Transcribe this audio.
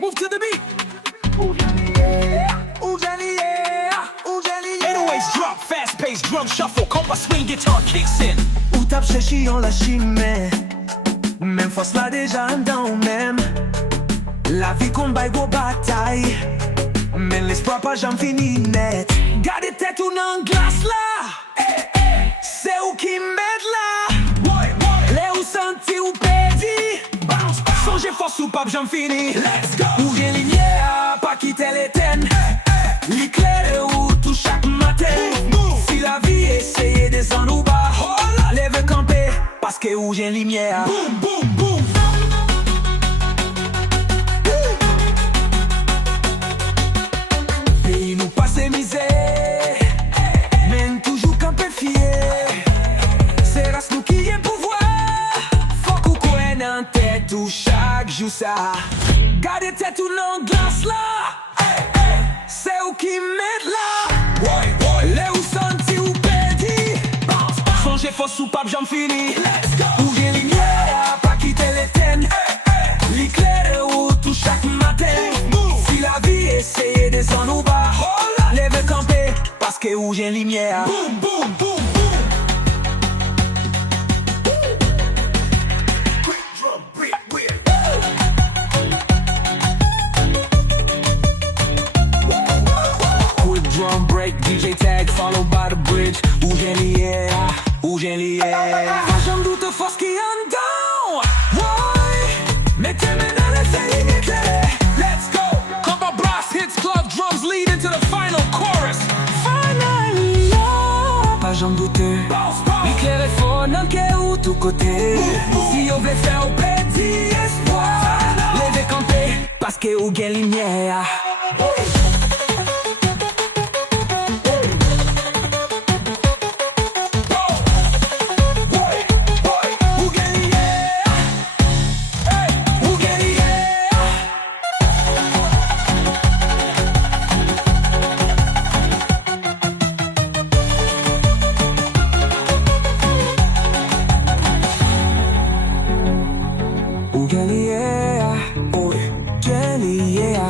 Move to the beat. Anyways, drop, fast paced drum shuffle, compa swing, guitar kicks in. Ou tap cheshi yon la chimè, men fos la deja an dan mèm. La vi kon bay go batay, men l'espoir pa jam fini net. Gade tèt ou nan glas la, se ou ki med la. Le ou santi ou pedi, sonje fos ou pap jam fini. Ou gen linye a, pa kite l'eten, li klere ou tou chak maten. Si la vi eseye desan ou ba, leve kampe, paske ou gen linye a. Boom, boom, boom. Peyi nou pase mize, men toujou kampe fie. Se ras nou ki gen pouvoi, fok ou kwen nan tèt ou chak jou sa. Gade tèt ou nan glas la, se ou ki met la. Le ou santi ou pedi, sonje fos ou pap jam fini. Ou gen linye a, pa kite l'eten, li klere ou tou chak maten. Si la vi eseye desan ou ba, leve kampe, paske ou gen linye a. Boom, boom, boom, boom. Quick drum beat, weird. Quick drum break, DJ tag, followed by the bridge. Ou gen liye a, ou gen liye a. Pa jam doute fos ki an down. Mette men nan le fey mette. Let's go. Compa blast hits, club drums lead into the final chorus. Finally, pa jam doute, li klere fò nan ke ou tou kote. Si yo vle fè ou pedi espoir, leve kampe, paske ou gen linye a. Ou gen liye a. Ou gen liye a. Ou gen liye a, gen liye a.